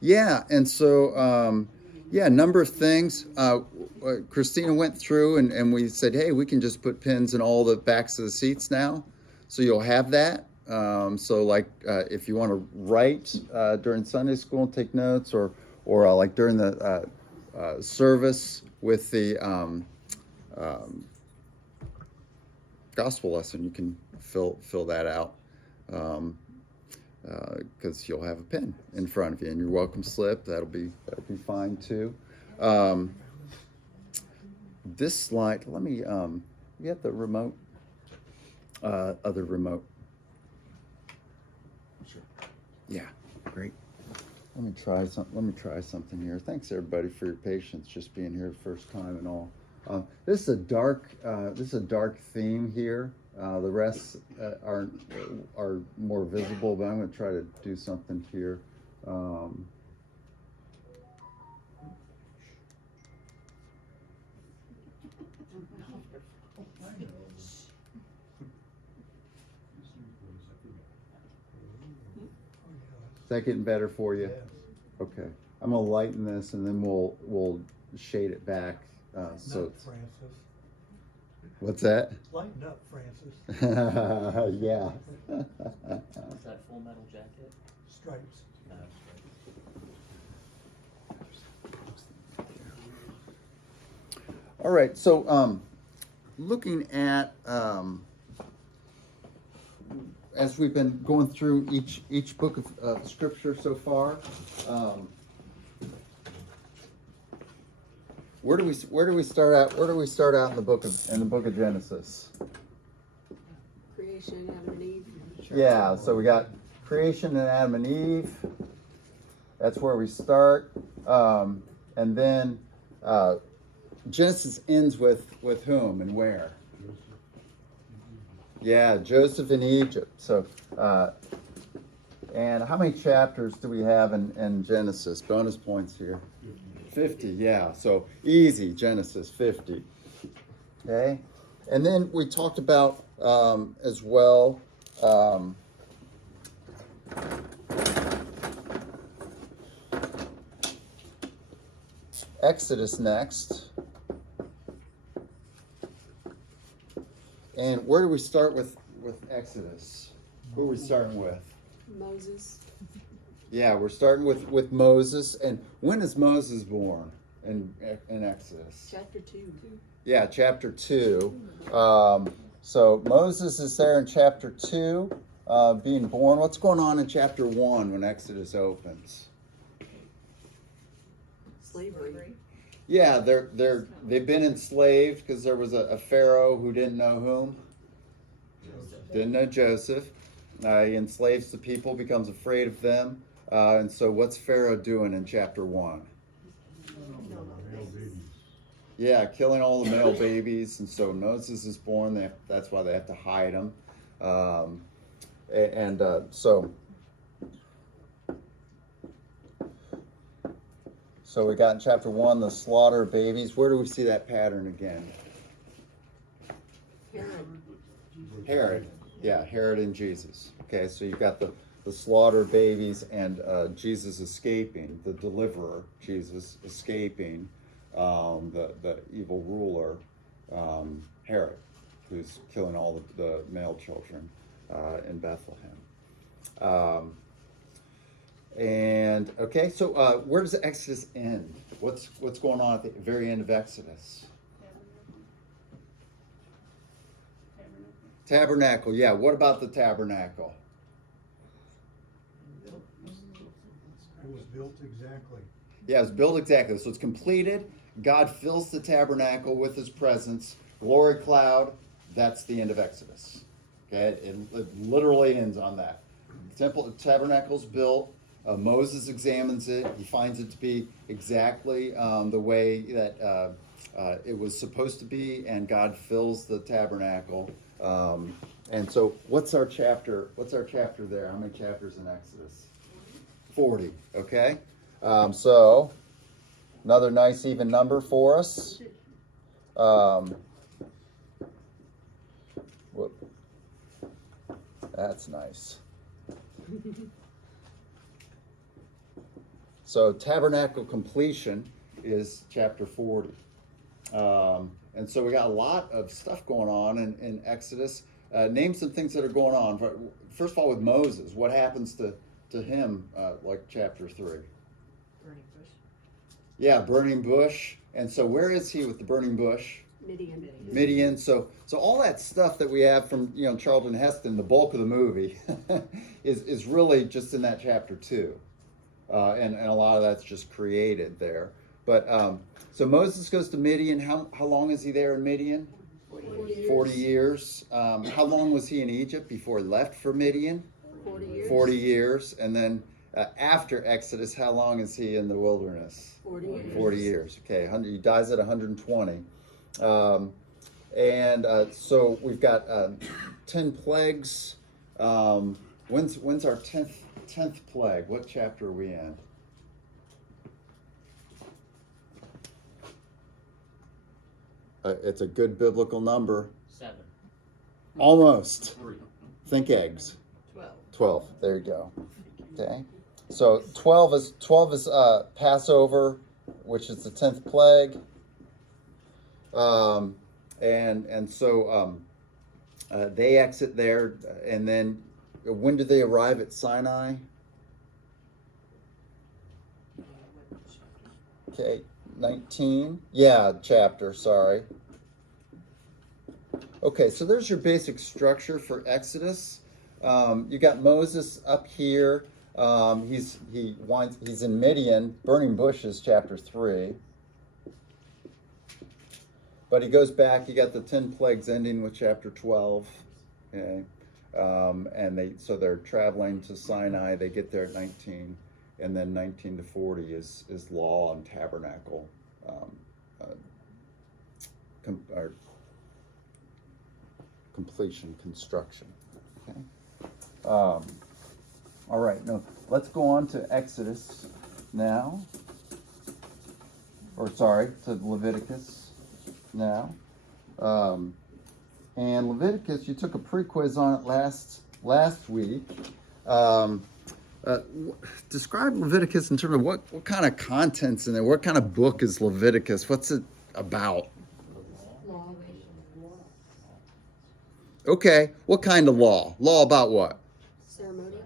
Yeah, and so yeah, a number of things. Christina went through and we said, hey, we can just put pins in all the backs of the seats now, so you'll have that. So like if you want to write during Sunday school and take notes, or like during the service with the um, gospel lesson, you can fill that out. Um, because you'll have a pen in front of you and your welcome slip. That'll be fine too. Um, this slide, let me. You have the remote, other remote. Sure. Yeah, great. Let me try something here. Thanks everybody for your patience, just being here the first time and all. This is a dark theme here. The rest are more visible, but I'm going to try to do something here. Um, is that getting better for you? Yes. Okay. I'm going to lighten this, and then we'll shade it back. So Not it's, Francis. what's that? Lighten up, Francis. Yeah. Is that Full Metal Jacket? Stripes. All right. So, looking at as we've been going through each book of scripture so far, where do we start out? Where do we start out in the book of Genesis? Creation, Adam and Eve. Yeah, so we got creation and Adam and Eve. That's where we start, and then Genesis ends with whom and where? Yeah, Joseph in Egypt. So, and how many chapters do we have in Genesis? Bonus points here. 50, yeah. So easy, Genesis 50. Okay, and then we talked about as well. Exodus next. And where do we start with Exodus? Who are we starting with? Moses. Yeah, we're starting with Moses. And when is Moses born in Exodus? Chapter 2. Yeah, chapter 2. So Moses is there in chapter 2, being born. What's going on in chapter 1 when Exodus opens? Slavery. Yeah, they've been enslaved because there was a Pharaoh who didn't know whom? Didn't know Joseph. He enslaves the people, becomes afraid of them. And so what's Pharaoh doing in chapter 1? Yeah, killing all the male babies. And so Moses is born. That's why they have to hide him. So we got in chapter 1 the slaughter of babies. Where do we see that pattern again? Herod. Yeah, Herod and Jesus. Okay, so you've got the slaughter of babies and Jesus escaping, the deliverer, Jesus escaping the evil ruler, Herod, who's killing all the male children in Bethlehem. And okay, so where does Exodus end? What's going on at the very end of Exodus? Tabernacle. Yeah. What about the tabernacle? It was built exactly. Yeah, it's built exactly. So it's completed. God fills the tabernacle with His presence. Glory cloud. That's the end of Exodus. Okay, it literally ends on that. The tabernacle's built. Moses examines it. He finds it to be exactly the way that it was supposed to be, and God fills the tabernacle. And so, what's our chapter? What's our chapter there? How many chapters in Exodus? 40. Okay. So, another nice even number for us. Whoop. That's nice. So tabernacle completion is chapter 40. And so we got a lot of stuff going on in Exodus. Name some things that are going on. First of all, with Moses, what happens to him, like chapter 3? Burning bush. Yeah, burning bush. And so where is he with the burning bush? Midian. Midian. So all that stuff that we have from Charlton Heston, the bulk of the movie, is really just in that chapter 2, and a lot of that's just created there. But so Moses goes to Midian. How long is he there in Midian? 40 years. How long was he in Egypt before he left for Midian? 40 years. 40 years. And then after Exodus, how long is he in the wilderness? 40 years. 40 years. Okay, he dies at 120. So we've got 10 plagues. When's our 10th plague? What chapter are we in? It's a good biblical number. 7. Almost. 3. Think eggs. 12. 12. There you go. Okay. So 12 is Passover, which is the 10th plague. So they exit there, and then when do they arrive at Sinai? Okay, 19. Yeah, chapter, sorry. Okay, so there's your basic structure for Exodus. You got Moses up here. He's in Midian, burning bushes, chapter 3. But he goes back. You got the 10 plagues ending with chapter 12. Okay, and they're traveling to Sinai. They get there at 19, and then 19 to 40 is law and tabernacle, completion, construction. Okay. All right. Now let's go on to Exodus now. To Leviticus now. And Leviticus, you took a pre-quiz on it last week. Describe Leviticus in terms of what kind of content's in there. What kind of book is Leviticus? What's it about? Law. Okay, what kind of law? Law about what? Ceremonial.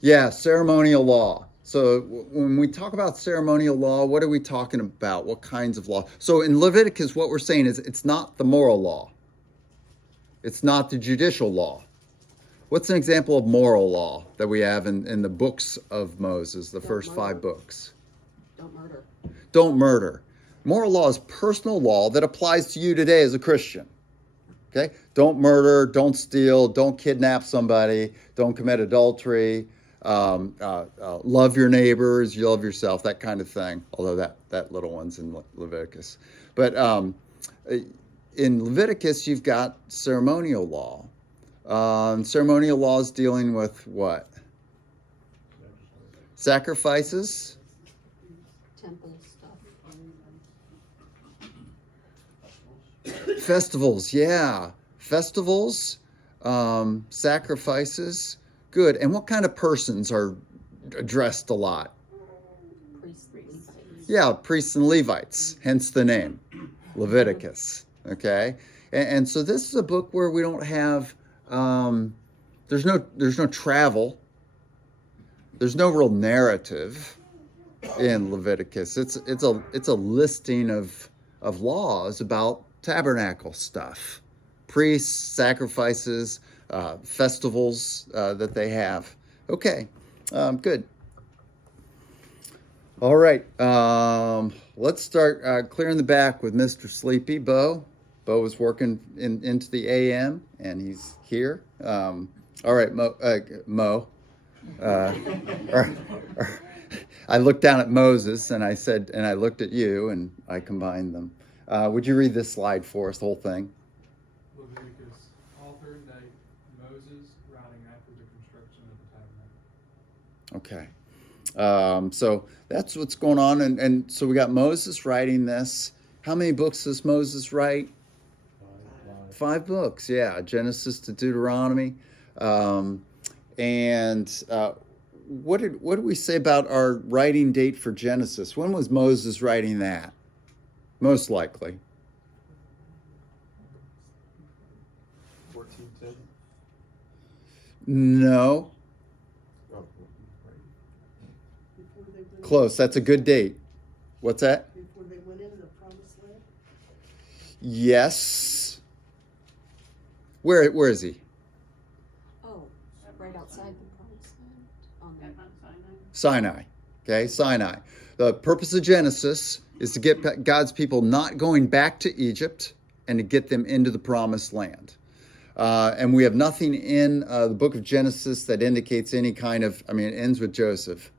Yeah, ceremonial law. So when we talk about ceremonial law, what are we talking about? What kinds of law? So in Leviticus, what we're saying is it's not the moral law. It's not the judicial law. What's an example of moral law that we have in the books of Moses, the first 5 books? Don't murder. Don't murder. Moral law is personal law that applies to you today as a Christian. Okay? Don't murder, don't steal, don't kidnap somebody, don't commit adultery, love your neighbors, you love yourself, that kind of thing. Although that little one's in Leviticus. But in Leviticus, you've got ceremonial law. Ceremonial law is dealing with what? Sacrifices. Temple stuff. Festivals, yeah. Festivals, sacrifices. Good. And what kind of persons are addressed a lot? Priests. Yeah, priests and Levites, hence the name, Leviticus. Okay? And so this is a book where we don't have, there's no travel. There's no real narrative in Leviticus. It's a listing of laws about tabernacle stuff, priests, sacrifices, festivals that they have. Okay, good. All right, let's start clearing the back with Mr. Sleepy, Bo. Bo was working into the AM, and he's here. All right, Mo. I looked down at Moses, and I looked at you, and I combined them. Would you read this slide for us, the whole thing? Leviticus, author and date, Moses, writing after the construction of the tabernacle. Okay. So that's what's going on. And so we got Moses writing this. How many books does Moses write? 5 books, yeah. Genesis to Deuteronomy. what did we say about our writing date for Genesis? When was Moses writing that? Most likely. 1410. No. Oh, right. Before they went Close. That's a good date. What's that? Before they went into the promised land? Yes. Where is he? Oh, right outside the promised land on the Sinai. Okay, Sinai. The purpose of Genesis is to get God's people not going back to Egypt and to get them into the promised land. And we have nothing in the book of Genesis that indicates any kind of, it ends with Joseph.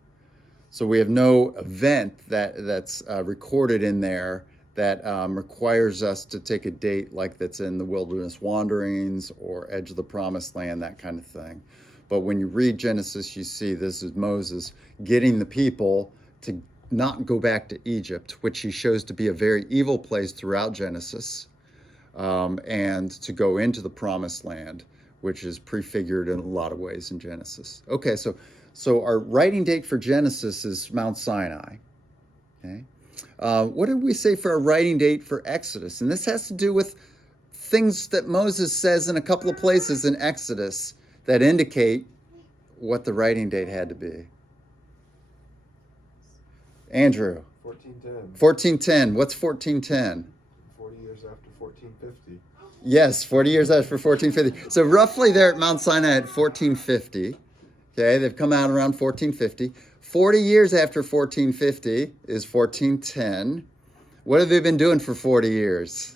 So we have no event that's recorded in there that requires us to take a date like that's in the wilderness wanderings or edge of the promised land, that kind of thing. But when you read Genesis, you see this is Moses getting the people to not go back to Egypt, which he shows to be a very evil place throughout Genesis, and to go into the promised land, which is prefigured in a lot of ways in Genesis. Okay, so our writing date for Genesis is Mount Sinai. Okay, what did we say for our writing date for Exodus? And this has to do with things that Moses says in a couple of places in Exodus that indicate what the writing date had to be. Andrew. 1410. 1410. What's 1410? 40 years after 1450. Yes, 40 years after 1450. So roughly they're at Mount Sinai at 1450. Okay, they've come out around 1450. 40 years after 1450 is 1410. What have they been doing for 40 years?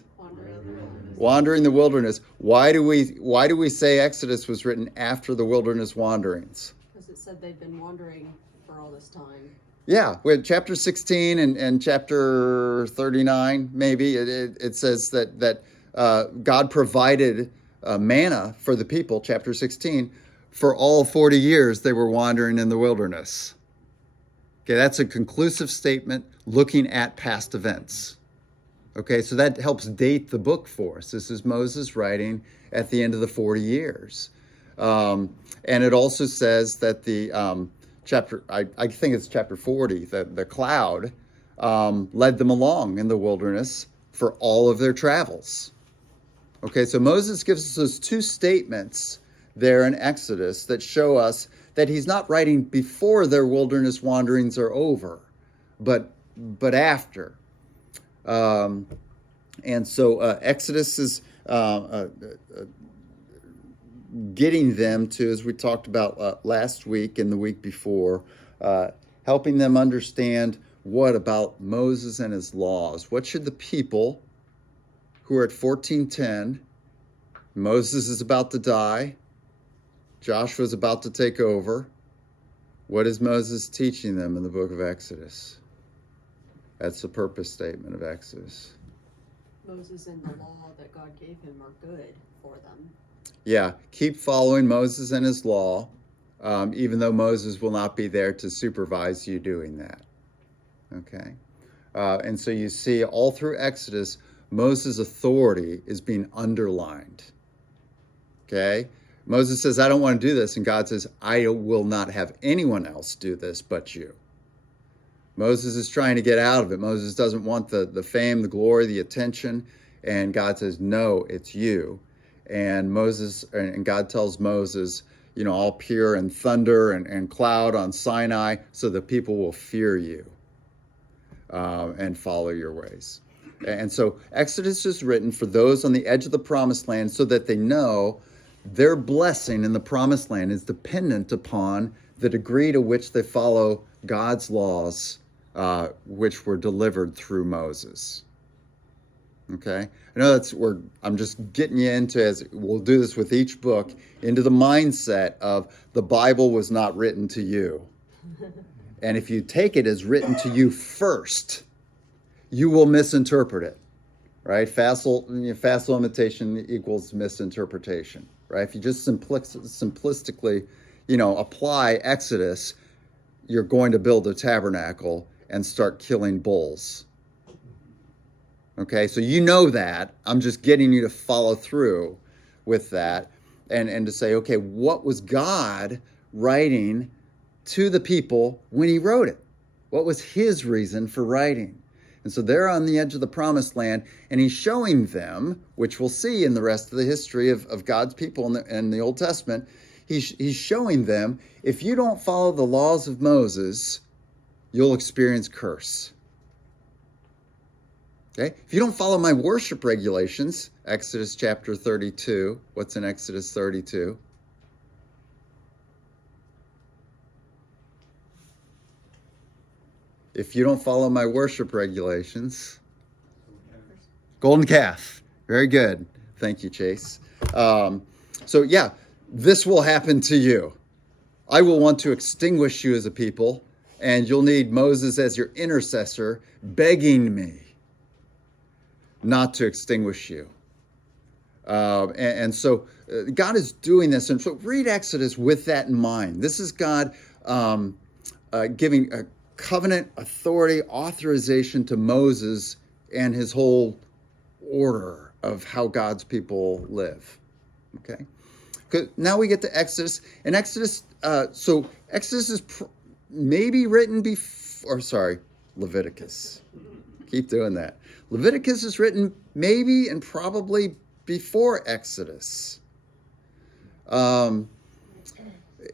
Wandering the wilderness. Why do we say Exodus was written after the wilderness wanderings? because it said they've been wandering for all this time. Yeah, with chapter 16 and chapter 39, maybe, it says that God provided manna for the people, chapter 16, for all 40 years they were wandering in the wilderness. Okay, that's a conclusive statement looking at past events. Okay, so that helps date the book for us. This is Moses writing at the end of the 40 years. And it also says that the chapter, I think it's chapter 40, the cloud led them along in the wilderness for all of their travels. Okay, so Moses gives us those two statements there in Exodus that show us that he's not writing before their wilderness wanderings are over, but after. And so Exodus is getting them to, as we talked about last week and the week before, helping them understand what about Moses and his laws. What should the people who are at 1410, Moses is about to die, Joshua's about to take over, what is Moses teaching them in the book of Exodus? That's the purpose statement of Exodus. Moses and the law that God gave him are good for them. Yeah, keep following Moses and his law, even though Moses will not be there to supervise you doing that. Okay? And so you see all through Exodus, Moses' authority is being underlined. Okay? Moses says, I don't want to do this. And God says, I will not have anyone else do this but you. Moses is trying to get out of it. Moses doesn't want the fame, the glory, the attention. And God says, no, it's you. And God tells Moses, I'll appear in thunder and cloud on Sinai so the people will fear you and follow your ways. And so Exodus is written for those on the edge of the promised land so that they know their blessing in the promised land is dependent upon the degree to which they follow God's laws, which were delivered through Moses. Okay? I know I'm just getting you into, as we'll do this with each book, into the mindset of the Bible was not written to you. And if you take it as written to you first, you will misinterpret it. Right? Facile imitation equals misinterpretation. Right? If you just simplistically, apply Exodus, you're going to build a tabernacle and start killing bulls. Okay, so you know that. I'm just getting you to follow through with that and to say, okay, what was God writing to the people when he wrote it? What was his reason for writing? And so they're on the edge of the promised land, and he's showing them, which we'll see in the rest of the history of God's people in the Old Testament, he's showing them, if you don't follow the laws of Moses, you'll experience curse. Okay? If you don't follow my worship regulations, Exodus chapter 32, what's in Exodus 32? If you don't follow my worship regulations, golden calf. Very good. Thank you, Chase. So yeah, this will happen to you. I will want to extinguish you as a people, and you'll need Moses as your intercessor, begging me not to extinguish you. So God is doing this. And so read Exodus with that in mind. This is God giving a covenant authority, authorization to Moses and his whole order of how God's people live. Okay? Now we get to Exodus. And Exodus, Exodus is maybe written Leviticus. Keep doing that. Leviticus is written maybe and probably before Exodus.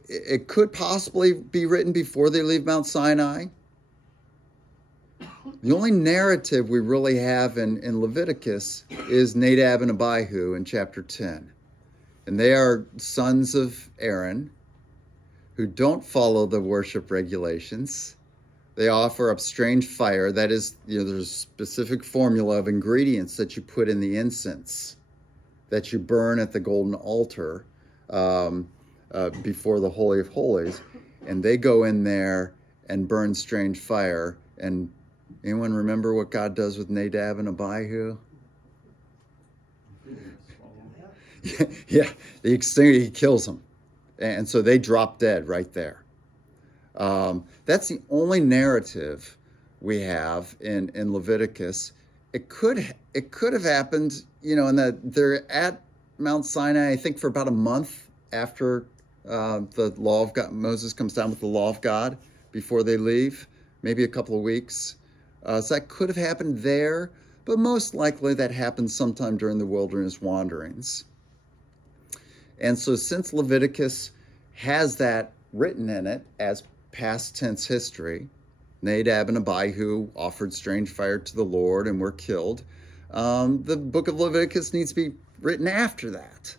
It could possibly be written before they leave Mount Sinai. The only narrative we really have in Leviticus is Nadab and Abihu in chapter 10. And they are sons of Aaron who don't follow the worship regulations. They offer up strange fire. That is, there's a specific formula of ingredients that you put in the incense that you burn at the golden altar before the Holy of Holies. And they go in there and burn strange fire. And anyone remember what God does with Nadab and Abihu? Yeah, he kills them. And so they drop dead right there. That's the only narrative we have in Leviticus. It could have happened, and that they're at Mount Sinai, I think, for about a month after the law of God. Moses comes down with the law of God before they leave, maybe a couple of weeks. So that could have happened there, but most likely that happened sometime during the wilderness wanderings. And so since Leviticus has that written in it as past tense history, Nadab and Abihu offered strange fire to the Lord and were killed. The book of Leviticus needs to be written after that,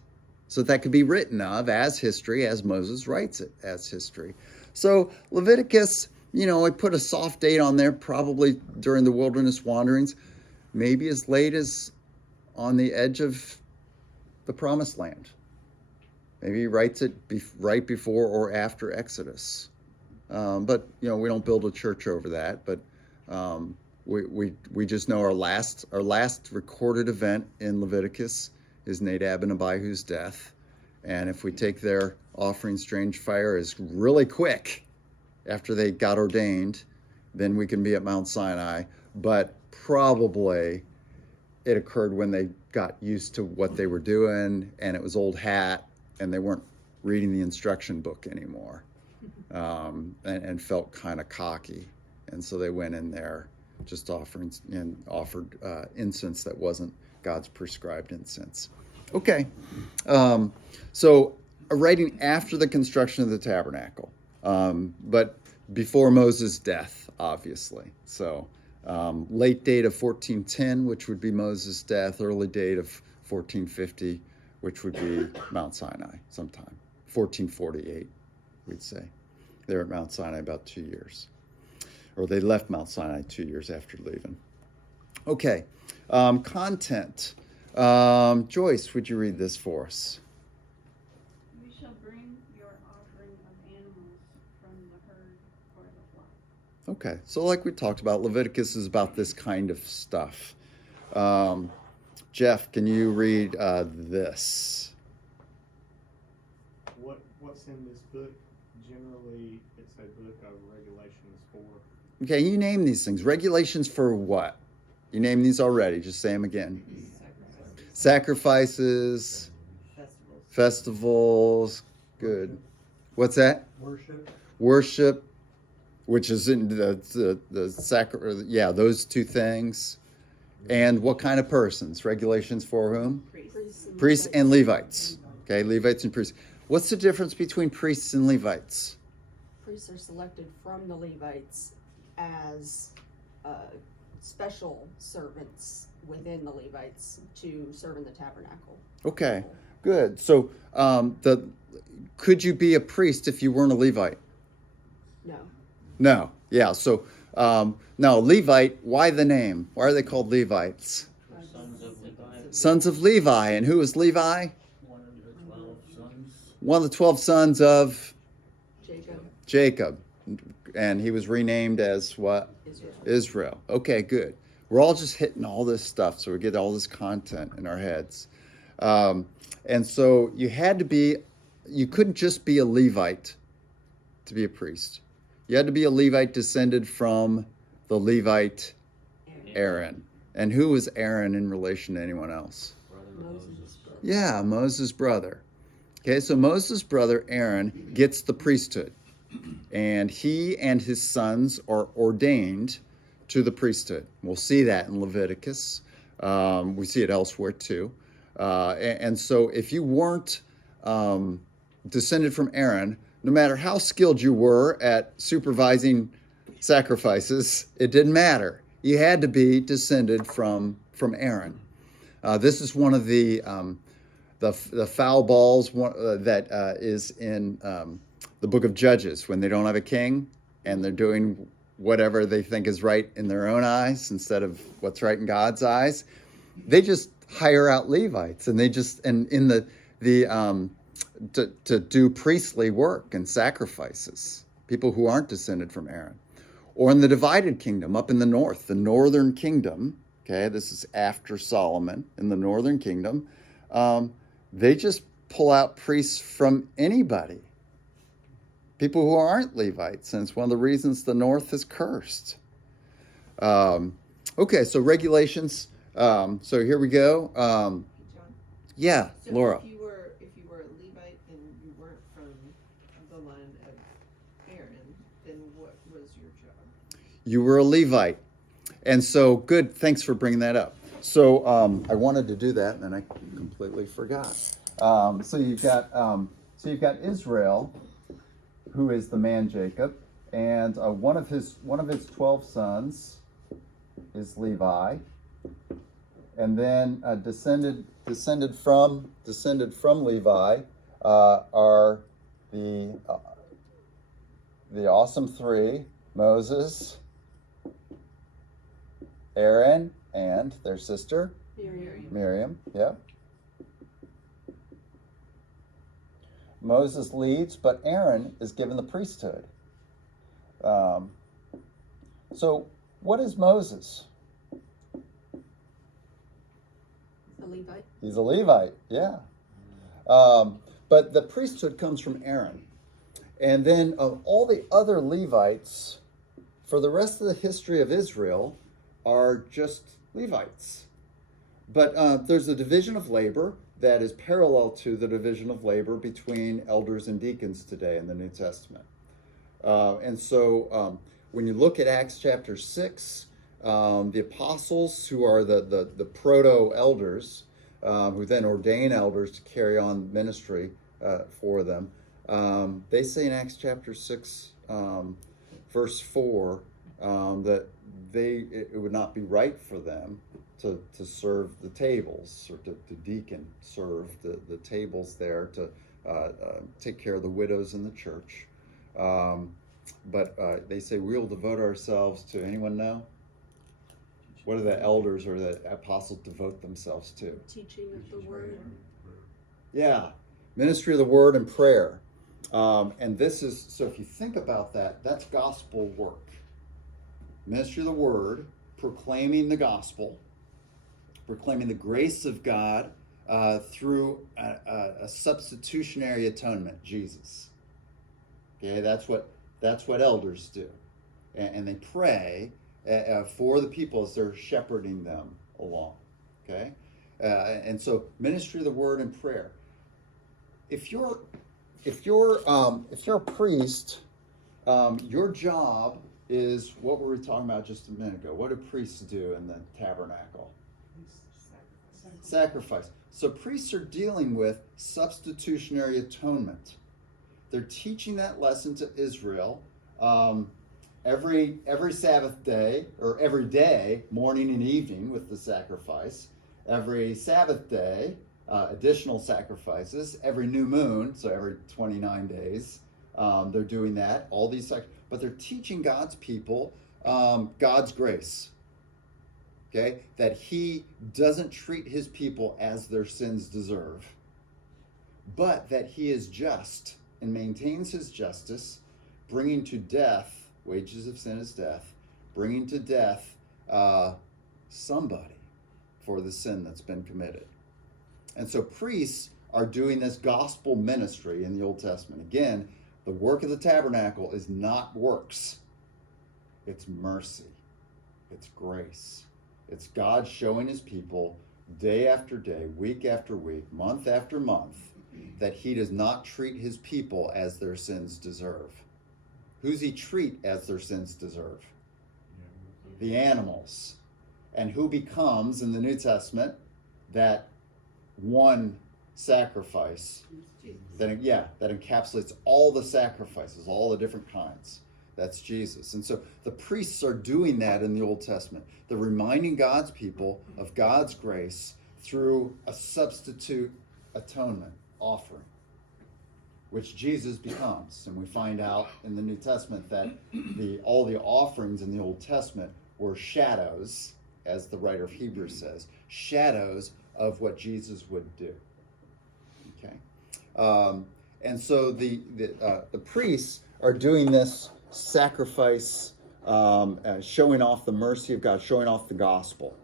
so that could be written of as history, as Moses writes it as history. So Leviticus, I put a soft date on there, probably during the wilderness wanderings, maybe as late as on the edge of the promised land. Maybe he writes it right before or after Exodus. But we don't build a church over that. But we just know our last recorded event in Leviticus is Nadab and Abihu's death. And if we take their offering strange fire as really quick after they got ordained, then we can be at Mount Sinai. But probably it occurred when they got used to what they were doing, and it was old hat, and they weren't reading the instruction book anymore, and felt kind of cocky. And so they went in there just offered incense that wasn't God's prescribed incense. Okay. So a writing after the construction of the tabernacle, but before Moses' death, obviously. So late date of 1410, which would be Moses' death, early date of 1450, which would be Mount Sinai sometime. 1448, we'd say. They were at Mount Sinai about 2 years. Or they left Mount Sinai 2 years after leaving. Okay, content. Joyce, would you read this for us? You shall bring your offering of animals from the herd or the flock. Okay, so like we talked about, Leviticus is about this kind of stuff. Jeff, can you read this? What's in this book? Generally, it's a book of regulations for. Okay, you name these things. Regulations for what? You named these already. Just say them again. Sacrifices. Festivals. Good. What's that? Worship, Worship, which is in the sacrament. Yeah, those two things. And what kind of persons? Regulations for whom? Priests and Levites. Okay, Levites and priests. What's the difference between priests and Levites? Priests are selected from the Levites as special servants within the Levites to serve in the tabernacle. Okay, good. So, could you be a priest if you weren't a Levite? No. No. Yeah. So, no, Levite. Why the name? Why are they called Levites? Sons of Levi. Sons of Levi. And who was Levi? One of the 12 sons. One of the 12 sons of Jacob. Jacob. And he was renamed as what? Israel. Israel. Okay, good. We're all just hitting all this stuff, so we get all this content in our heads. And so you couldn't just be a Levite to be a priest. You had to be a Levite descended from the Levite Aaron. And who was Aaron in relation to anyone else? Moses. Yeah, Moses' brother. Okay, so Moses' brother Aaron gets the priesthood. And he and his sons are ordained to the priesthood. We'll see that in Leviticus. We see it elsewhere too. And so if you weren't descended from Aaron, no matter how skilled you were at supervising sacrifices, it didn't matter. You had to be descended from Aaron. This is one of the foul balls that is in the book of Judges, when they don't have a king and they're doing whatever they think is right in their own eyes instead of what's right in God's eyes. They just hire out Levites, and to do priestly work and sacrifices, people who aren't descended from Aaron. Or in the divided kingdom up in the north, the northern kingdom, okay, this is after Solomon, in the northern kingdom, they just pull out priests from anybody. People who aren't Levites, and it's one of the reasons the north is cursed. Okay, so regulations. So here we go. John? Yeah, So Laura. if you were a Levite and you weren't from the line of Aaron, then what was your job? You were a Levite. And so, good, thanks for bringing that up. So I wanted to do that, and then I completely forgot. So you've got Israel, who is the man Jacob, and one of his 12 sons is Levi, and then descended from Levi are the awesome three: Moses, Aaron, and their sister Miriam. Yeah. Moses leads, but Aaron is given the priesthood. So, what is Moses? A Levite. He's a Levite, yeah. But the priesthood comes from Aaron. And then all the other Levites, for the rest of the history of Israel, are just Levites. But there's a division of labor that is parallel to the division of labor between elders and deacons today in the New Testament. And so when you look at Acts chapter 6, the apostles, who are the proto-elders, who then ordain elders to carry on ministry for them, they say in Acts chapter 6, verse 4, that it would not be right for them to serve the tables, or to deacon serve the tables there, to take care of the widows in the church. But they say, we'll devote ourselves to, anyone know? What do the elders or the apostles devote themselves to? Teaching of the word. Yeah, ministry of the word and prayer. And this is, so if you think about that, that's gospel work. Ministry of the word, proclaiming the gospel, proclaiming the grace of God through a substitutionary atonement, Jesus. Okay, that's what elders do, and they pray for the people as they're shepherding them along. Okay, and so ministry of the word and prayer. If you're if you're a priest, your job is, what were we talking about just a minute ago? What do priests do in the tabernacle? Sacrifice. So priests are dealing with substitutionary atonement. They're teaching that lesson to Israel every Sabbath day, or every day, morning and evening with the sacrifice. Every Sabbath day, additional sacrifices. Every new moon, so every 29 days, they're doing that. All these, but they're teaching God's people God's grace. Okay, that He doesn't treat His people as their sins deserve, but that He is just and maintains His justice, bringing to death, wages of sin is death, bringing to death somebody for the sin that's been committed. And so priests are doing this gospel ministry in the Old Testament. Again, the work of the tabernacle is not works. It's mercy. It's grace. It's God showing His people day after day, week after week, month after month, that He does not treat His people as their sins deserve. Who's He treat as their sins deserve? The animals. And who becomes, in the New Testament, that one sacrifice that encapsulates all the sacrifices, all the different kinds. That's Jesus. And so the priests are doing that in the Old Testament. They're reminding God's people of God's grace through a substitute atonement offering, which Jesus becomes. And we find out in the New Testament that all the offerings in the Old Testament were shadows, as the writer of Hebrews says, shadows of what Jesus would do. Okay, and so the priests are doing this sacrifice, showing off the mercy of God, showing off the gospel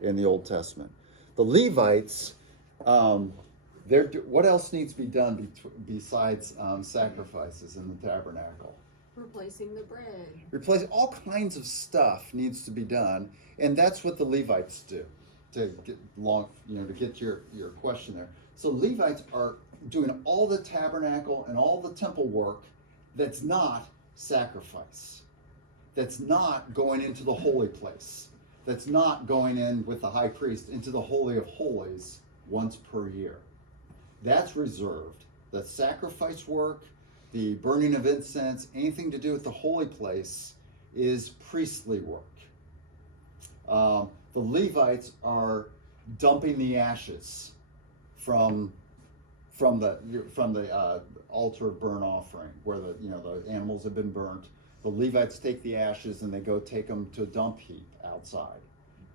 in the Old Testament. The Levites, what else needs to be done besides sacrifices in the tabernacle? Replacing the bread. Replace all kinds of stuff needs to be done, and that's what the Levites do. To get your question there. So Levites are doing all the tabernacle and all the temple work that's not sacrifice. That's not going into the holy place. That's not going in with the high priest into the Holy of Holies once per year. That's reserved. The sacrifice work, the burning of incense, anything to do with the holy place is priestly work. The Levites are dumping the ashes from the altar of burnt offering, where the animals have been burnt. The Levites take the ashes and they go take them to a dump heap outside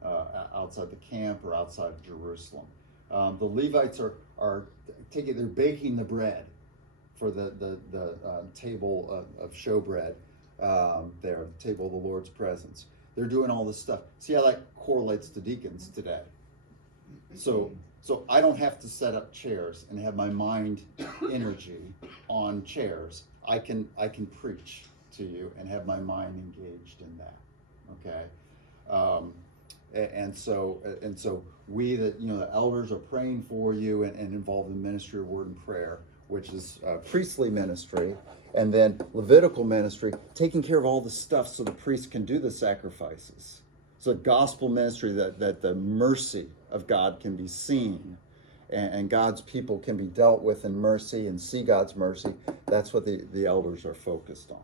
the camp or outside of Jerusalem. The Levites are they're baking the bread for the table of showbread there, the table of the Lord's presence. They're doing all this stuff. See how that correlates to deacons today. So I don't have to set up chairs and have my mind energy on chairs. I can preach to you and have my mind engaged in that. Okay, and so we, the elders, are praying for you and involved in ministry of word and prayer, which is priestly ministry, and then Levitical ministry, taking care of all the stuff so the priests can do the sacrifices. So gospel ministry, that the mercy of God can be seen, and God's people can be dealt with in mercy and see God's mercy. That's what the elders are focused on.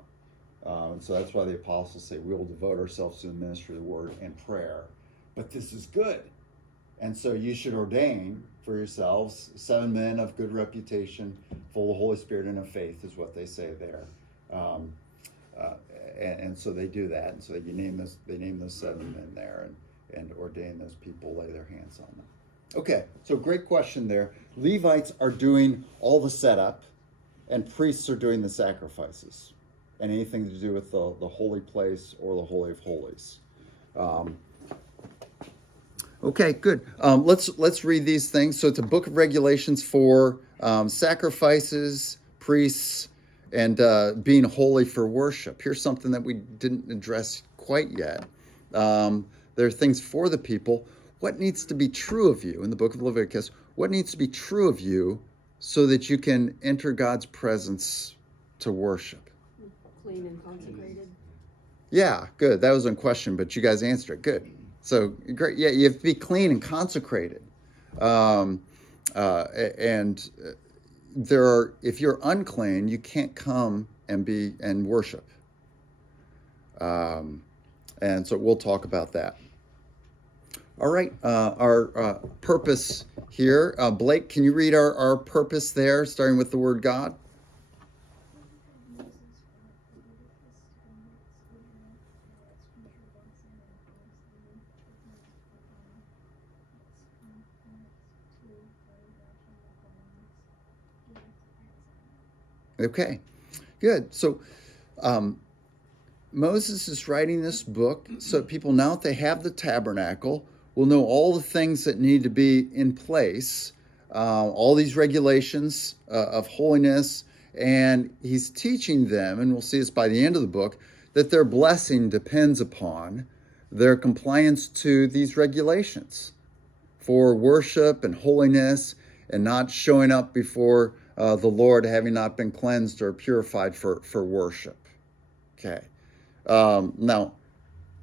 And so that's why the apostles say we will devote ourselves to the ministry of the word and prayer. But this is good. And so you should ordain for yourselves 7 men of good reputation, full of the Holy Spirit and of faith, is what they say there. And so they do that. And so they name those 7 men there and ordain those people, lay their hands on them. Okay, so great question there. Levites are doing all the setup, and priests are doing the sacrifices, and anything to do with the holy place or the Holy of Holies. Okay, good. Let's read these things. So it's a book of regulations for sacrifices, priests, and being holy for worship. Here's something that we didn't address quite yet. There are things for the people. What needs to be true of you in the book of Leviticus? What needs to be true of you so that you can enter God's presence to worship? Clean and consecrated. Yeah, good. That was a question, but you guys answered it. Good. So great. Yeah, you have to be clean and consecrated. And there are, if you're unclean, you can't come and worship. And so we'll talk about that. All right, our purpose here. Blake, can you read our purpose there, starting with the word God? Okay, good. So Moses is writing this book so people, now that they have the tabernacle, will know all the things that need to be in place, all these regulations of holiness, and he's teaching them, and we'll see this by the end of the book, that their blessing depends upon their compliance to these regulations for worship and holiness, and not showing up before the Lord having not been cleansed or purified for worship. Okay. Now,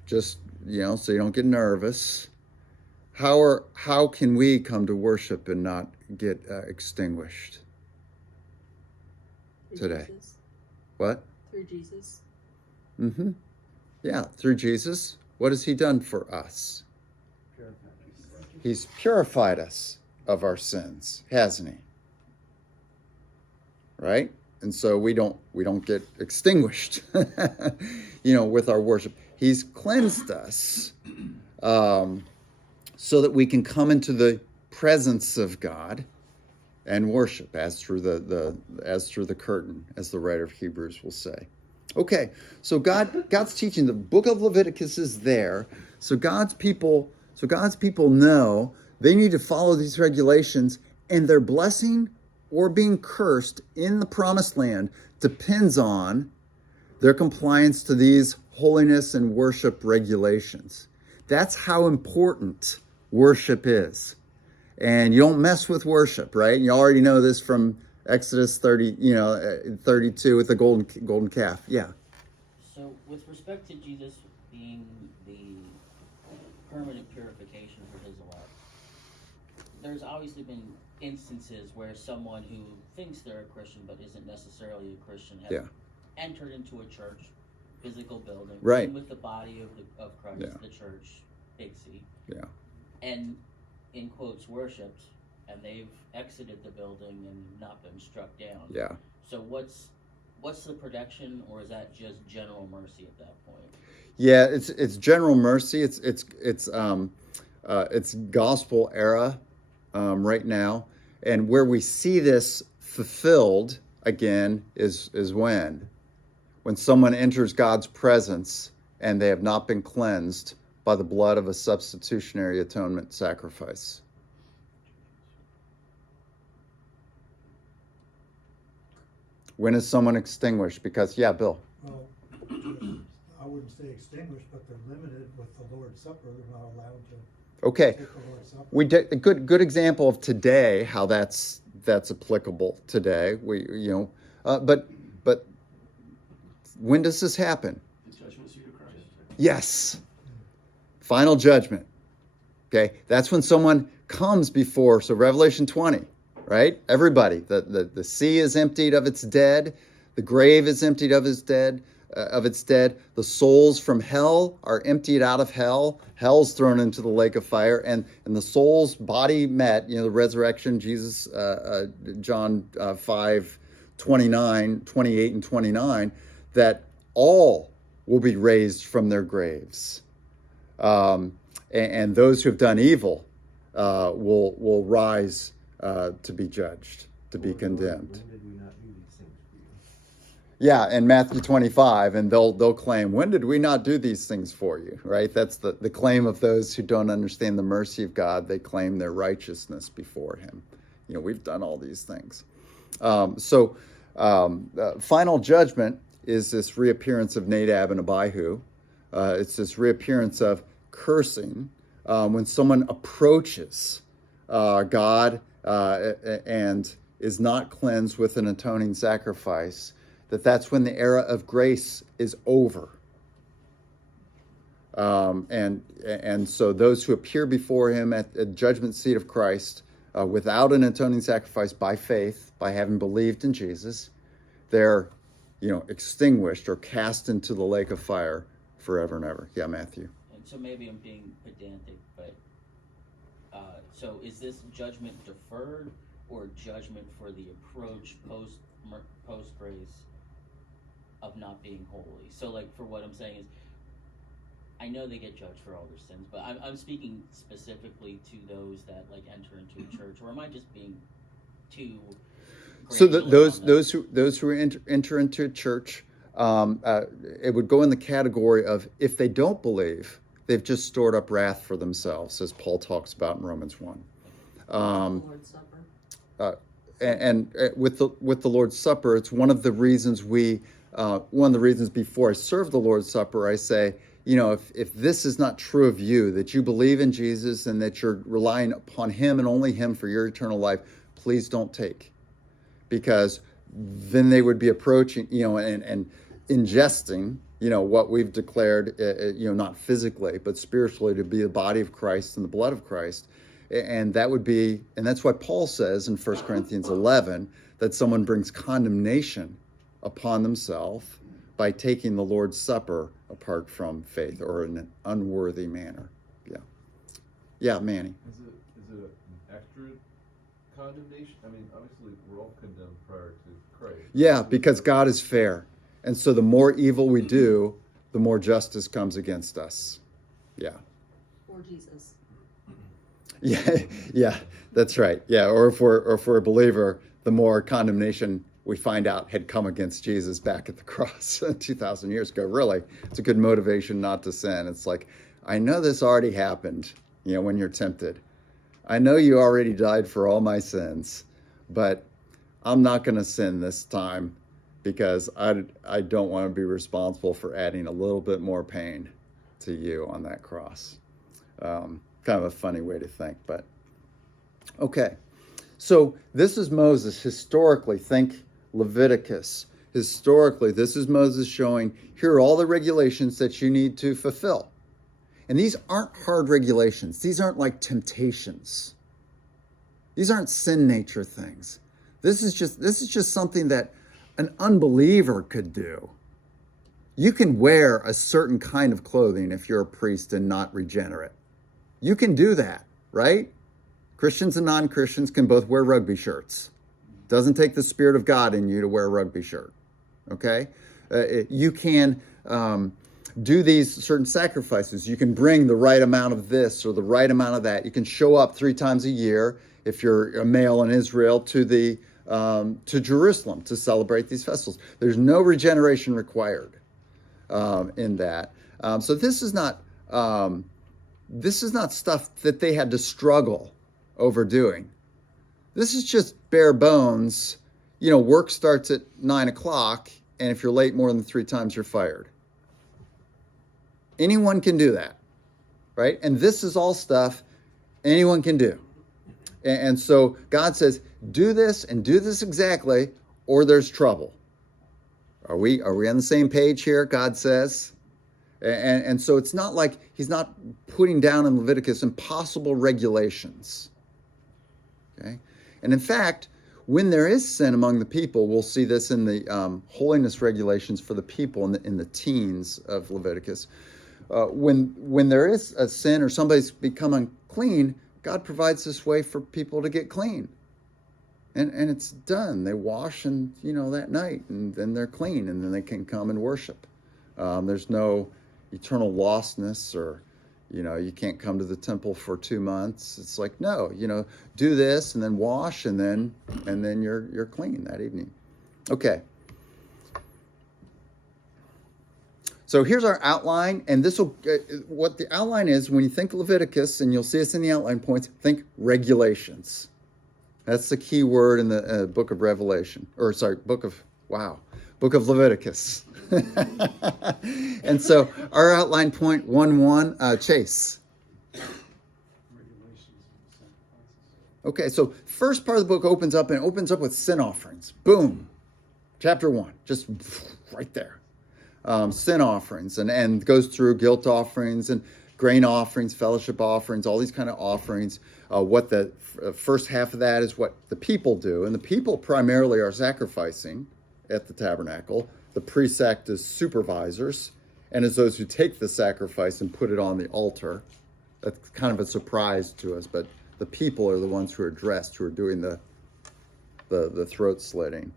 just, so you don't get nervous, how can we come to worship and not get extinguished Through today? Jesus. What? Through Jesus. Mm-hmm. Yeah, through Jesus. What has he done for us? He's purified us of our sins, hasn't he? Right? And so we don't get extinguished, with our worship. He's cleansed us so that we can come into the presence of God and worship as through the curtain, as the writer of Hebrews will say. Okay, so God's teaching. The book of Leviticus is there, so God's people know they need to follow these regulations, and their blessing or being cursed in the promised land depends on their compliance to these holiness and worship regulations. That's how important worship is. And you don't mess with worship, right? You already know this from Exodus 32 with the golden calf. Yeah. So, with respect to Jesus being the permanent purification for his life, there's obviously been instances where someone who thinks they're a Christian but isn't necessarily a Christian has entered into a church, physical building, right, with the body of Christ, the church, Big C, and in quotes worshipped, and they've exited the building and not been struck down. Yeah. So what's the protection, or is that just general mercy at that point? Yeah, it's general mercy. It's gospel era right now, and where we see this fulfilled again is when someone enters God's presence and they have not been cleansed by the blood of a substitutionary atonement sacrifice. When is someone extinguished? Because, Bill. Well, I wouldn't say extinguished, but they're limited with the Lord's Supper. They're not allowed to take the Lord's Supper. We did a good example of today, how that's applicable today. But when does this happen? The judgment seat of Christ. Yes. Final judgment. Okay, that's when someone comes before. So Revelation 20, right? Everybody, the sea is emptied of its dead, the grave is emptied of its dead. The souls from hell are emptied out of hell. Hell's thrown into the lake of fire, and the soul's body met. The resurrection. Jesus, John 5, 29, 28, and 29. That all will be raised from their graves. And those who have done evil will rise to be judged, to be condemned. When did we not do these things for you? Yeah, in Matthew 25, and they'll claim, when did we not do these things for you, right? That's the claim of those who don't understand the mercy of God. They claim their righteousness before him. We've done all these things. Final judgment is this reappearance of Nadab and Abihu. It's this reappearance of cursing when someone approaches God and is not cleansed with an atoning sacrifice, that's when the era of grace is over. And so those who appear before him at the judgment seat of Christ without an atoning sacrifice by faith, by having believed in Jesus, they're, extinguished or cast into the lake of fire forever and ever. Yeah, Matthew. And so maybe I'm being pedantic, but so is this judgment deferred or judgment for the approach post grace of not being holy? So like, for what I'm saying is, I know they get judged for all their sins, but I'm speaking specifically to those that like enter into a church, or am I just being too? So those who enter into a church, it would go in the category of, if they don't believe, they've just stored up wrath for themselves, as Paul talks about in Romans 1. Lord's Supper. And with the Lord's Supper, it's one of the reasons before I serve the Lord's Supper, I say, if this is not true of you, that you believe in Jesus and that you're relying upon him and only him for your eternal life, please don't take. Because then they would be approaching, and ingesting, what we've declared, not physically, but spiritually, to be the body of Christ and the blood of Christ. And that's why Paul says in 1 Corinthians 11 that someone brings condemnation upon themselves by taking the Lord's Supper apart from faith, or in an unworthy manner. Yeah, Manny. Is it an extra condemnation? I mean, obviously we're all condemned prior to Christ. Yeah, because God is fair. And so the more evil we do, the more justice comes against us. Yeah. Or Jesus. Yeah, that's right. Yeah, or if we're a believer, the more condemnation we find out had come against Jesus back at the cross 2,000 years ago. Really, it's a good motivation not to sin. It's like, I know this already happened, when you're tempted. I know you already died for all my sins, but I'm not going to sin this time because I don't want to be responsible for adding a little bit more pain to you on that cross. Kind of a funny way to think, but okay. So this is Moses historically. Think Leviticus. Historically, this is Moses showing, here are all the regulations that you need to fulfill. And these aren't hard regulations. These aren't like temptations. These aren't sin nature things. This is just something that an unbeliever could do. You can wear a certain kind of clothing if you're a priest and not regenerate. You can do that, right? Christians and non-Christians can both wear rugby shirts. Doesn't take the Spirit of God in you to wear a rugby shirt, okay? You can do these certain sacrifices. You can bring the right amount of this or the right amount of that. You can show up 3 times a year, if you're a male in Israel, to Jerusalem to celebrate these festivals. There's no regeneration required in that. So this is not stuff that they had to struggle over doing. This is just bare bones. Work starts at 9:00, and if you're late more than 3 times, you're fired. Anyone can do that, right? And this is all stuff anyone can do. And so God says, do this and do this exactly, or there's trouble. Are we on the same page here? God says. And so it's not like he's not putting down in Leviticus impossible regulations. Okay? And in fact, when there is sin among the people, we'll see this in the holiness regulations for the people in the teens of Leviticus. When there is a sin or somebody's become unclean, God provides this way for people to get clean. And it's done. They wash and that night, and then they're clean, and then they can come and worship. There's no eternal lostness, or you can't come to the temple for 2 months. It's like, no, do this and then wash, and then you're clean that evening. Okay. So here's our outline, and this will what the outline is when you think Leviticus, and you'll see us in the outline points. Think regulations. That's the key word in the book of Revelation, book of Leviticus. And so our outline point 1:1, Chase. Regulations and sacrifices. Okay, so first part of the book opens up with sin offerings. Boom. Chapter 1, just right there. Sin offerings and goes through guilt offerings and grain offerings, fellowship offerings, all these kind of offerings. What the first half of that is what the people do. And the people primarily are sacrificing at the tabernacle. The priests act as supervisors and as those who take the sacrifice and put it on the altar. That's kind of a surprise to us, but the people are the ones who are dressed, who are doing the throat slitting.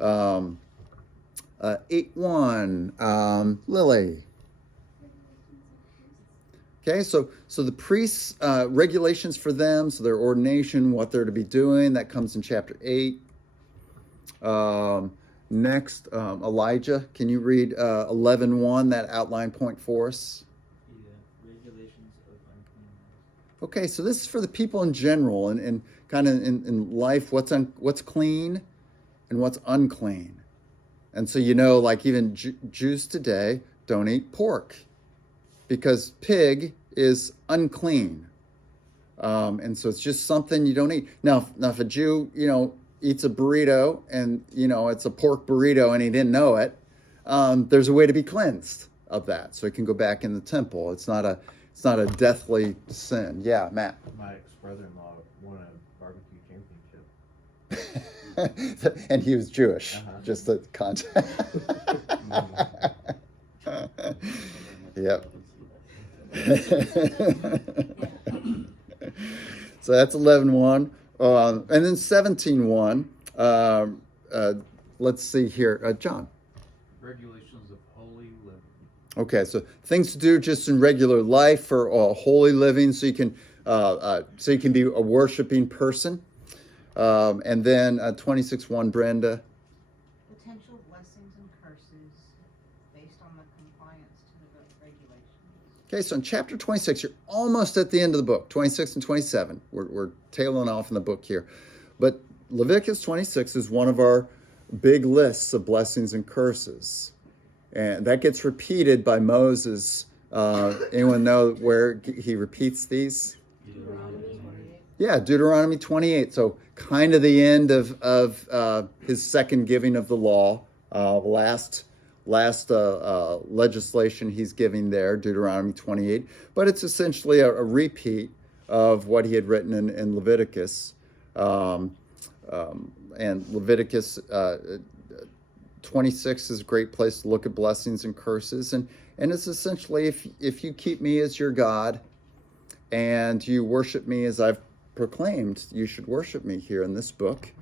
8:1, Lily. Okay, so the priests, regulations for them, so their ordination, what they're to be doing, that comes in chapter 8. Next, Elijah, can you read 11:1, that outline point for us? Regulations of uncleanness. Okay, so this is for the people in general, and kind of in life, what's clean and what's unclean. And so like even Jews today don't eat pork because pig is unclean. And so it's just something you don't eat. Now if a Jew, eats a burrito and, it's a pork burrito and he didn't know it, there's a way to be cleansed of that. So he can go back in the temple. It's not a deathly sin. Yeah, Matt. My ex-brother-in-law won a barbecue championship. And he was Jewish, just the context. Yep. So that's 11:1. And then 17:1. Let's see here. John. Regulations of holy living. Okay, so things to do just in regular life for holy living, so you can be a worshiping person. And then 26:1, Brenda. Potential blessings and curses based on the compliance to the regulations. Okay, so in chapter 26, you're almost at the end of the book. 26 and 27. We're tailing off in the book here. But Leviticus 26 is one of our big lists of blessings and curses. And that gets repeated by Moses. Anyone know where he repeats these? Yeah, Deuteronomy 28. So kind of the end of his second giving of the law. Last legislation he's giving there, Deuteronomy 28. But it's essentially a repeat of what he had written in Leviticus. And Leviticus 26 is a great place to look at blessings and curses. And it's essentially, if you keep me as your God and you worship me as I've proclaimed you should worship me here in this book,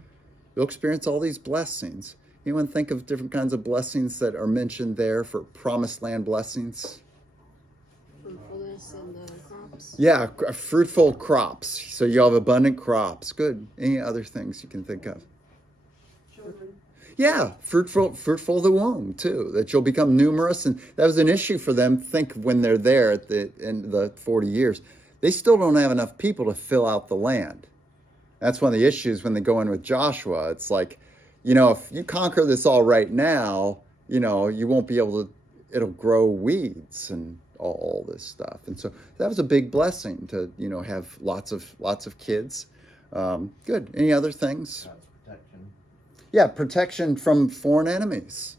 you'll experience all these blessings. Anyone think of different kinds of blessings that are mentioned there for promised land blessings? Fruitfulness in the crops. Yeah, fruitful crops. So you have abundant crops. Good. Any other things you can think of? Children. Yeah, fruitful the womb too. That you'll become numerous, and that was an issue for them. Think when they're there at the end of the 40 years. They still don't have enough people to fill out the land. That's one of the issues when they go in with Joshua. It's like, if you conquer this all right now, you won't be able to, it'll grow weeds and all this stuff. And so that was a big blessing to, have lots of kids. Good. Any other things? God's protection. Yeah, protection from foreign enemies.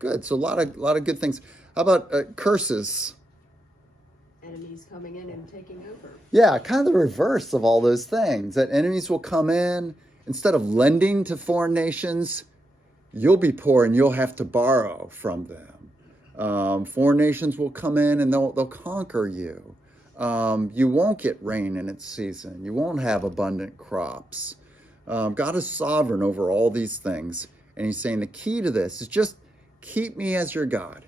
Good. So a lot of good things. How about curses? Enemies coming in and taking over. Yeah, kind of the reverse of all those things. That enemies will come in, instead of lending to foreign nations, you'll be poor and you'll have to borrow from them. Foreign nations will come in and they'll conquer you. You won't get rain in its season. You won't have abundant crops. God is sovereign over all these things. And he's saying the key to this is just keep me as your God.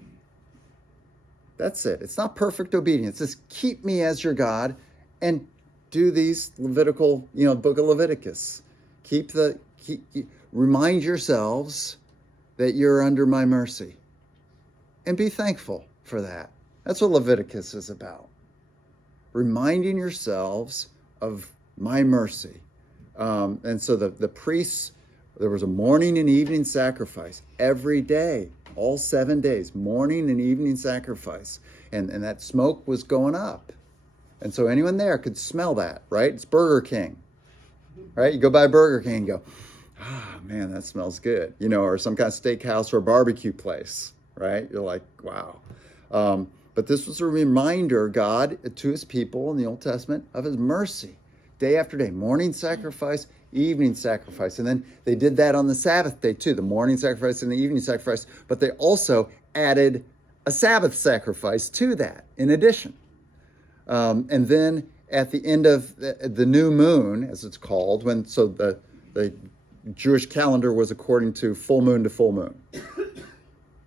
That's it. It's not perfect obedience. It's keep me as your God and do these Levitical, book of Leviticus. Remind yourselves that you're under my mercy and be thankful for that. That's what Leviticus is about. Reminding yourselves of my mercy. And so the priests, there was a morning and evening sacrifice every day. All 7 days, morning and evening sacrifice. And that smoke was going up. And so anyone there could smell that, right? It's Burger King. right? You go by Burger King and go, ah, man, that smells good, or some kind of steakhouse or a barbecue place, right? You're like, wow. But this was a reminder, God, to his people in the Old Testament of his mercy, day after day, morning sacrifice, evening sacrifice. And then they did that on the Sabbath day too, the morning sacrifice and the evening sacrifice, but they also added a Sabbath sacrifice to that in addition. And then at the end of the new moon, as it's called, the Jewish calendar was according to full moon to full moon.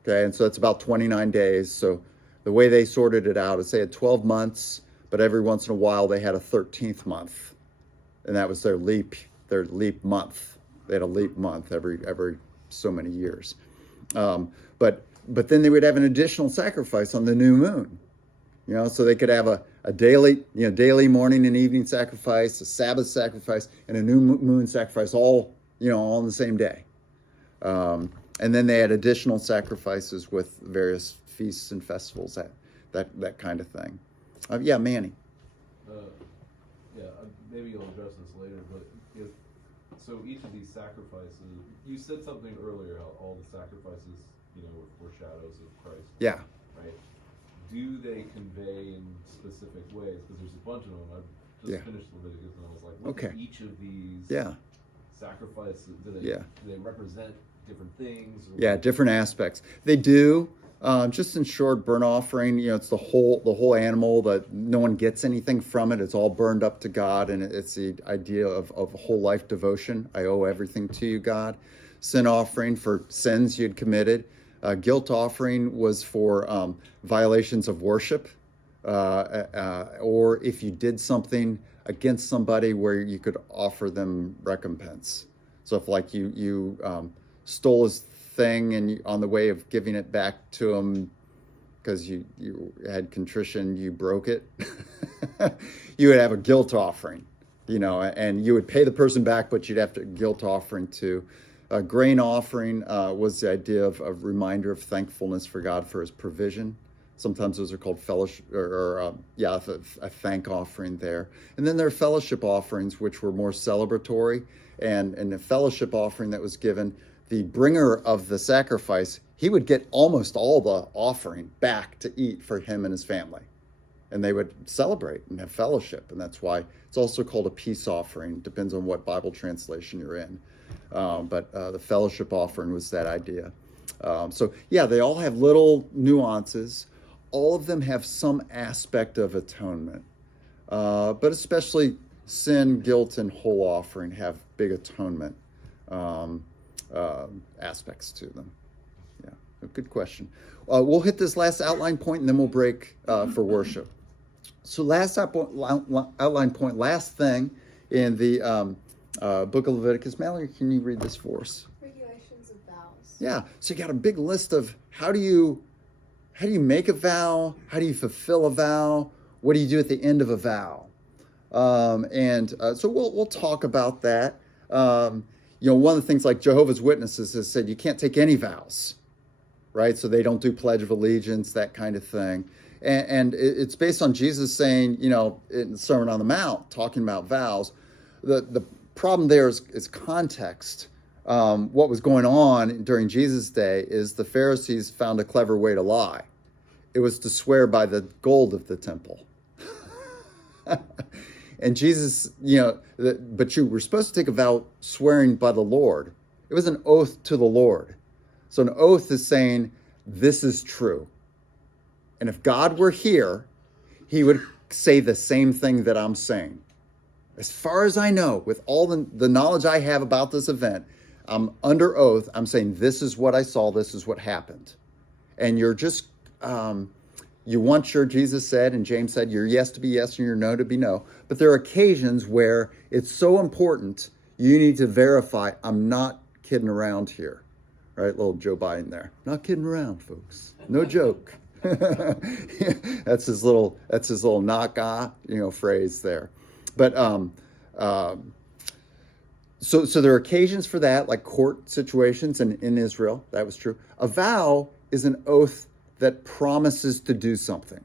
Okay, and so it's about 29 days. So the way they sorted it out is they had 12 months, but every once in a while they had a 13th month. And that was their leap month. They had a leap month every so many years. But then they would have an additional sacrifice on the new moon. So they could have a daily morning and evening sacrifice, a Sabbath sacrifice, and a new moon sacrifice all on the same day. And then they had additional sacrifices with various feasts and festivals, that kind of thing. Yeah, Manny. Maybe you'll address this later, but so each of these sacrifices, you said something earlier, how all the sacrifices, were shadows of Christ. Yeah. Right? Do they convey in specific ways? Because there's a bunch of them. I've just finished Leviticus, and I was like, what do each of these sacrifices, do they represent different things? Yeah, different aspects. They do. Just in short, burnt offering, it's the whole animal, that no one gets anything from it. It's all burned up to God, and it's the idea of whole life devotion. I owe everything to you, God. Sin offering for sins you'd committed. Guilt offering was for violations of worship, or if you did something against somebody where you could offer them recompense. So if like you stole his thing and on the way of giving it back to him because you had contrition, you broke it, you would have a guilt offering, and you would pay the person back, but you'd have to guilt offering too. Grain offering was the idea of a reminder of thankfulness for God for his provision. Sometimes those are called fellowship, a thank offering there. And then there are fellowship offerings, which were more celebratory. And the fellowship offering that was given, the bringer of the sacrifice, he would get almost all the offering back to eat for him and his family. And they would celebrate and have fellowship. And that's why it's also called a peace offering. Depends on what Bible translation you're in. But the fellowship offering was that idea. They all have little nuances. All of them have some aspect of atonement. But especially sin, guilt, and whole offering have big atonement aspects to them. Yeah, a good question. We'll hit this last outline point and then we'll break for worship. So last outline point, last thing in the book of Leviticus. Mallory, can you read this for us? Regulations of vows. Yeah, so you got a big list of how do you make a vow? How do you fulfill a vow? What do you do at the end of a vow? So we'll talk about that. One of the things like Jehovah's Witnesses has said you can't take any vows, right? So they don't do Pledge of Allegiance, that kind of thing. And it's based on Jesus saying, in the Sermon on the Mount, talking about vows. The problem there is context. What was going on during Jesus' day is the Pharisees found a clever way to lie. It was to swear by the gold of the temple. And Jesus, but you were supposed to take a vow swearing by the Lord. It was an oath to the Lord. So an oath is saying, this is true. And if God were here, he would say the same thing that I'm saying. As far as I know, with all the knowledge I have about this event, I'm under oath. I'm saying, this is what I saw. This is what happened. And you're just, you want your, Jesus said, and James said, your yes to be yes and your no to be no. But there are occasions where it's so important, you need to verify, I'm not kidding around here. Right? Little Joe Biden there. Not kidding around, folks. No joke. That's his little knock phrase there. But so there are occasions for that, like court situations, and in Israel, that was true. A vow is an oath that promises to do something.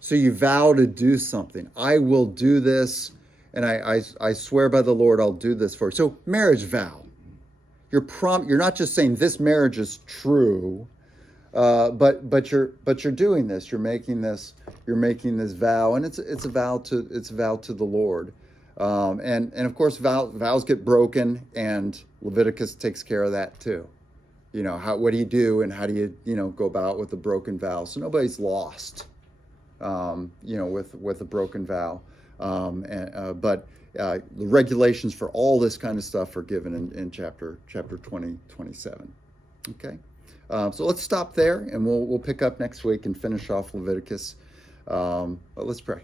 So you vow to do something. I will do this, and I swear by the Lord I'll do this for you. So marriage vow. You're not just saying this marriage is true, but you're doing this. You're making this vow, and it's a vow to the Lord. And of course vows get broken, and Leviticus takes care of that too. What do you do, and how do you go about with a broken vow? So nobody's lost, with a broken vow. But the regulations for all this kind of stuff are given in chapter 27. Okay, so let's stop there, and we'll pick up next week and finish off Leviticus. But let's pray.